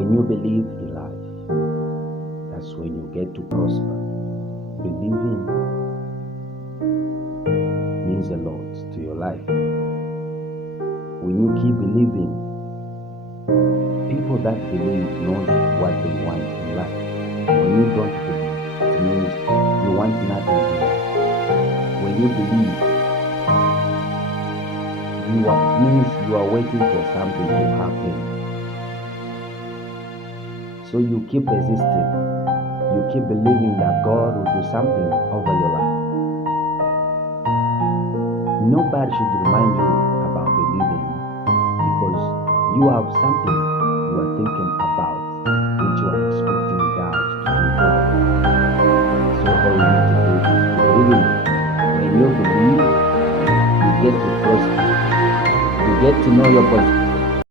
When you believe in life, that's when you get to prosper. Believing means a lot to your life. When you keep believing, people that believe knows what they want in life. When you don't believe, it means you want nothing in life. When you believe, means you are waiting for something to happen. So you keep resisting. You keep believing that God will do something over your life. Nobody should remind you about believing because you have something you are thinking about which you are expecting God to do for you. So all you need to do is believing. When you believe, you get to prosper. You get to know your